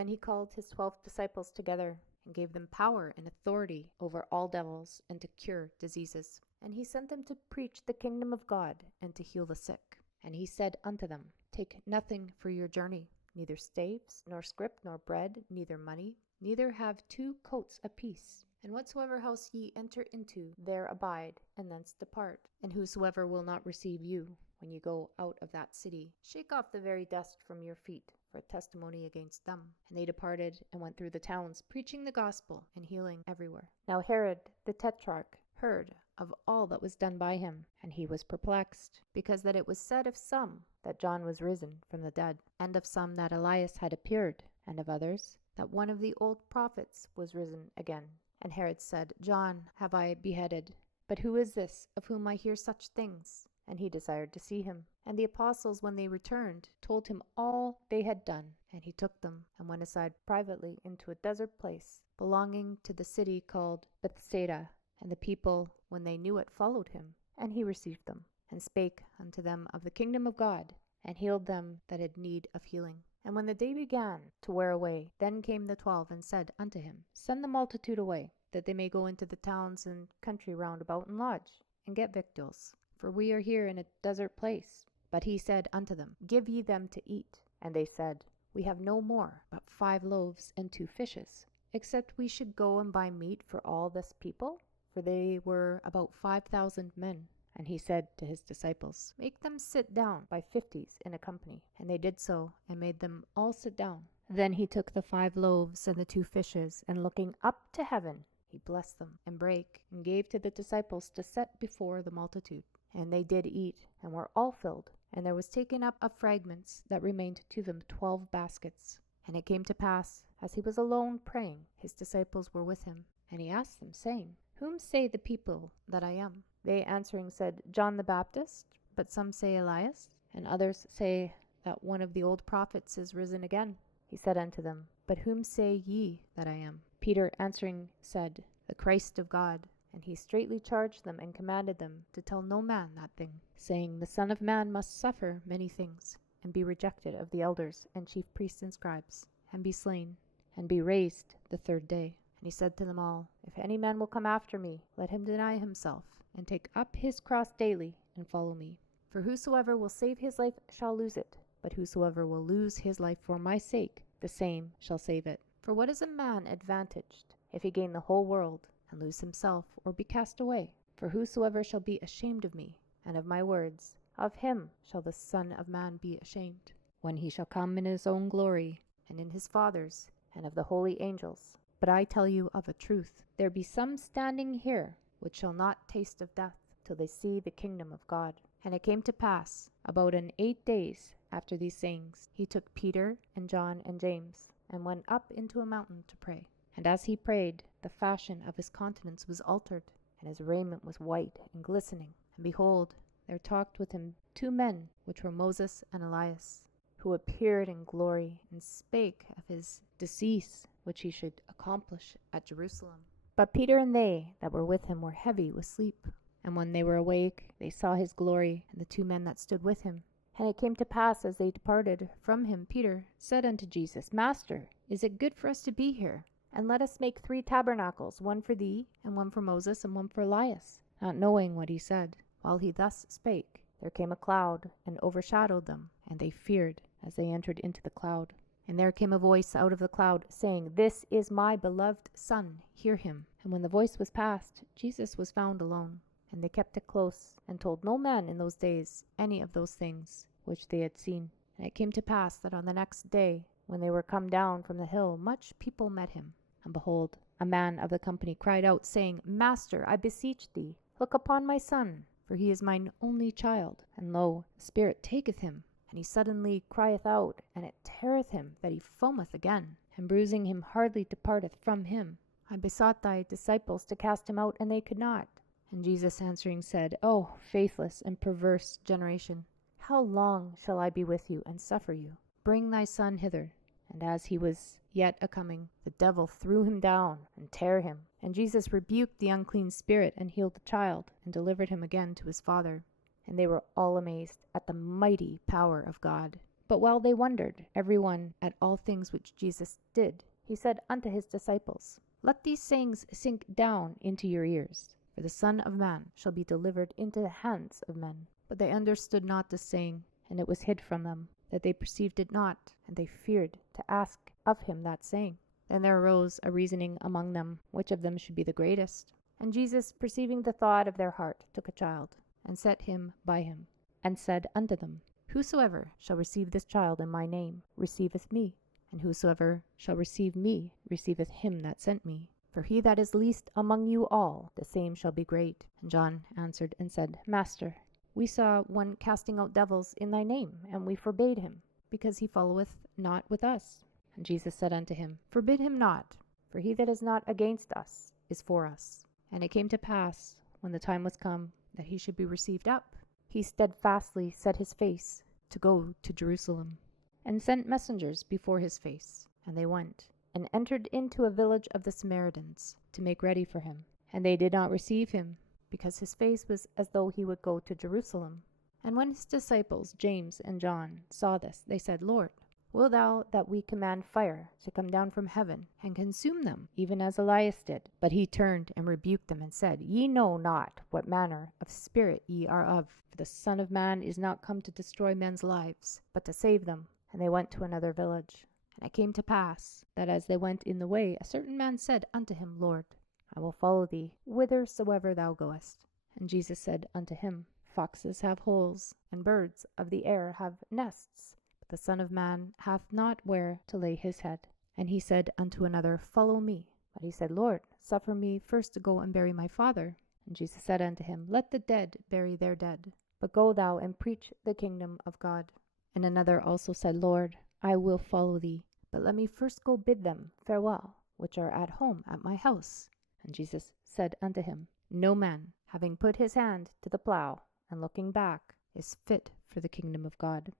Then he called his 12 disciples together and gave them power and authority over all devils and to cure diseases. And he sent them to preach the kingdom of God and to heal the sick. And he said unto them, Take nothing for your journey, neither staves, nor scrip, nor bread, neither money, neither have 2 coats apiece. And whatsoever house ye enter into, there abide, and thence depart. And whosoever will not receive you, when you go out of that city, shake off the very dust from your feet, for a testimony against them. And they departed, and went through the towns, preaching the gospel, and healing everywhere. Now Herod the tetrarch heard of all that was done by him, and he was perplexed, because that it was said of some that John was risen from the dead, and of some that Elias had appeared, and of others that one of the old prophets was risen again. And Herod said, John have I beheaded, but who is this of whom I hear such things? And he desired to see him. And the apostles, when they returned, told him all they had done. And he took them, and went aside privately into a desert place, belonging to the city called Bethsaida. And the people, when they knew it, followed him. And he received them, and spake unto them of the kingdom of God, and healed them that had need of healing. And when the day began to wear away, then came the 12, and said unto him, Send the multitude away, that they may go into the towns and country round about and lodge, and get victuals. For we are here in a desert place. But he said unto them, Give ye them to eat. And they said, We have no more but 5 loaves and 2 fishes, except we should go and buy meat for all this people. For they were about 5,000 men. And he said to his disciples, Make them sit down by 50s in a company. And they did so, and made them all sit down. Then he took the 5 loaves and the 2 fishes, and looking up to heaven, he blessed them, and brake, and gave to the disciples to set before the multitude. And they did eat, and were all filled. And there was taken up of fragments that remained to them 12 baskets. And it came to pass, as he was alone praying, his disciples were with him. And he asked them, saying, Whom say the people that I am? They answering said, John the Baptist, but some say Elias, and others say that one of the old prophets is risen again. He said unto them, But whom say ye that I am? Peter answering said, The Christ of God. And he straitly charged them and commanded them to tell no man that thing, saying, The Son of Man must suffer many things, and be rejected of the elders and chief priests and scribes, and be slain, and be raised the 3rd day. And he said to them all, If any man will come after me, let him deny himself, and take up his cross daily, and follow me. For whosoever will save his life shall lose it, but whosoever will lose his life for my sake, the same shall save it. For what is a man advantaged, if he gain the whole world, and lose himself, or be cast away? For whosoever shall be ashamed of me, and of my words, of him shall the Son of Man be ashamed, when he shall come in his own glory, and in his Father's, and of the holy angels. But I tell you of a truth, there be some standing here, which shall not taste of death, till they see the kingdom of God. And it came to pass, about 8 days after these sayings, he took Peter and John and James, and went up into a mountain to pray. And as he prayed, the fashion of his countenance was altered, and his raiment was white and glistening. And behold, there talked with him 2 men, which were Moses and Elias, who appeared in glory, and spake of his decease, which he should accomplish at Jerusalem. But Peter and they that were with him were heavy with sleep. And when they were awake, they saw his glory, and the 2 men that stood with him. And it came to pass, as they departed from him, Peter said unto Jesus, Master, is it good for us to be here? And let us make 3 tabernacles, one for thee, and one for Moses, and one for Elias. Not knowing what he said. While he thus spake, there came a cloud, and overshadowed them, and they feared as they entered into the cloud. And there came a voice out of the cloud, saying, This is my beloved Son, hear him. And when the voice was past, Jesus was found alone. And they kept it close, and told no man in those days any of those things which they had seen. And it came to pass that on the next day, when they were come down from the hill, much people met him. And behold, a man of the company cried out, saying, Master, I beseech thee, look upon my son, for he is mine only child. And lo, the spirit taketh him, and he suddenly crieth out, and it teareth him that he foameth again, and bruising him hardly departeth from him. I besought thy disciples to cast him out, and they could not. And Jesus answering said, O faithless and perverse generation, how long shall I be with you, and suffer you? Bring thy son hither. And as he was yet a-coming, the devil threw him down, and tare him. And Jesus rebuked the unclean spirit, and healed the child, and delivered him again to his father. And they were all amazed at the mighty power of God. But while they wondered every one at all things which Jesus did, he said unto his disciples, Let these sayings sink down into your ears, for the Son of Man shall be delivered into the hands of men. But they understood not this saying, and it was hid from them, that they perceived it not, and they feared to ask of him that saying. Then there arose a reasoning among them, which of them should be the greatest. And Jesus, perceiving the thought of their heart, took a child, and set him by him, and said unto them, Whosoever shall receive this child in my name receiveth me, and whosoever shall receive me receiveth him that sent me. For he that is least among you all, the same shall be great. And John answered and said, Master, we saw one casting out devils in thy name, and we forbade him, because he followeth not with us. And Jesus said unto him, Forbid him not, for he that is not against us is for us. And it came to pass, when the time was come that he should be received up, he steadfastly set his face to go to Jerusalem, and sent messengers before his face. And they went, and entered into a village of the Samaritans, to make ready for him. And they did not receive him, because his face was as though he would go to Jerusalem. And when his disciples, James and John, saw this, they said, Lord, wilt thou that we command fire to come down from heaven, and consume them, even as Elias did? But he turned and rebuked them, and said, Ye know not what manner of spirit ye are of, for the Son of Man is not come to destroy men's lives, but to save them. And they went to another village. And it came to pass, that as they went in the way, a certain man said unto him, Lord, I will follow thee whithersoever thou goest. And Jesus said unto him, Foxes have holes, and birds of the air have nests, the Son of Man hath not where to lay his head. And he said unto another, Follow me. But he said, Lord, suffer me first to go and bury my father. And Jesus said unto him, Let the dead bury their dead, but go thou and preach the kingdom of God. And another also said, Lord, I will follow thee, but let me first go bid them farewell, which are at home at my house. And Jesus said unto him, No man, having put his hand to the plough, and looking back, is fit for the kingdom of God.